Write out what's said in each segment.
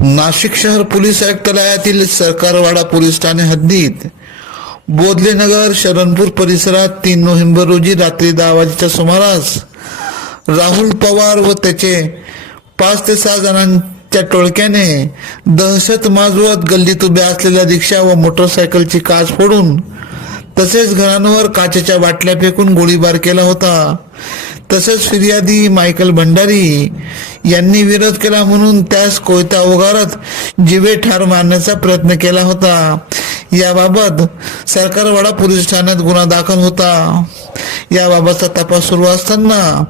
नाशिक शहर पोलीस आयुक्तालयातील सरकारवाडा पोलीस ठाणे हद्दीत. बोधलेनगर शरणपूर परिसरात तीन नोव्हेंबर रोजी रात्री दहा वाजेच्या सुमारास राहुल पवार व त्याचे पाच ते सहा जणांच्या टोळक्याने दहशत माजवत गल्लीत उभ्या असलेल्या रिक्षा व मोटरसायकलची काच फोडून तसेच घरांवर काचेच्या बाटल्या फेकून गोळीबार केला होता. तसेच फिर्यादी मायकल भंडारी यांनी विरोध केला म्हणून त्यास कोयता उगारत जिवे ठार मारण्याचा प्रयत्न केला होता. याबाबत सरकारवाडा पोलीस ठाण्यात गुन्हा दाखल होता. याबाबतचा तपास सुरू असताना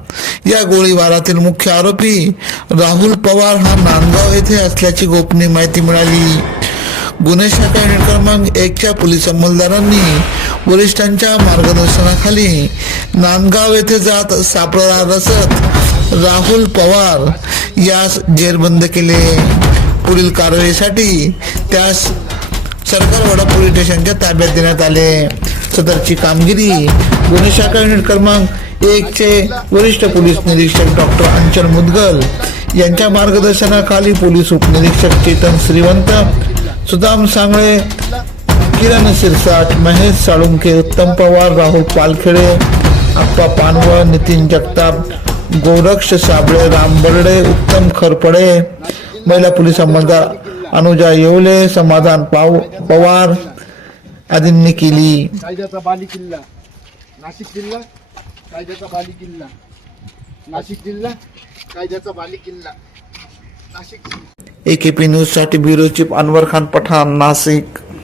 या गोळीबारातील मुख्य आरोपी राहुल पवार हा नांदगाव येथे असल्याची गोपनीय माहिती मिळाली. गुन्हे शाखा युनिट क्रमांक एकच्या पोलीस अंमलदारांनी वरिष्ठांच्या मार्गदर्शनाखाली नांदगाव येथे जात सापळा रसत राहुल पवार यास जेरबंद केले. पुढील कारवाईसाठी त्यास सरकारवाडा पोलीस स्टेशनच्या ताब्यात देण्यात आले. सदरची कामगिरी गुन्हे शाखा युनिट क्रमांक एकचे वरिष्ठ पोलीस निरीक्षक डॉक्टर अंचल मुदगल यांच्या मार्गदर्शनाखाली पोलीस उपनिरीक्षक चेतन श्रीवंत सुदाम सांगळे किरण सिरसाट महेश साळुंके उत्तम पवार राहुल पालखेडे अप्पा पानवळ नितीन जगताप गोरक्ष साबळे राम बर्डे उत्तम खरपडे महिला पोलीस अंमलदार अनुजा येवले समाधान पाव पवार आदींनी केली. कायद्याचा बाली किल्ला. नाशिक जिल्हा कायद्याचा बाली किल्ला. नाशिक जिल्हा कायद्याचा बाली किल्ला. एकेपी न्यूजसाठी ब्युरो चीफ अनवर खान पठाण नाशिक.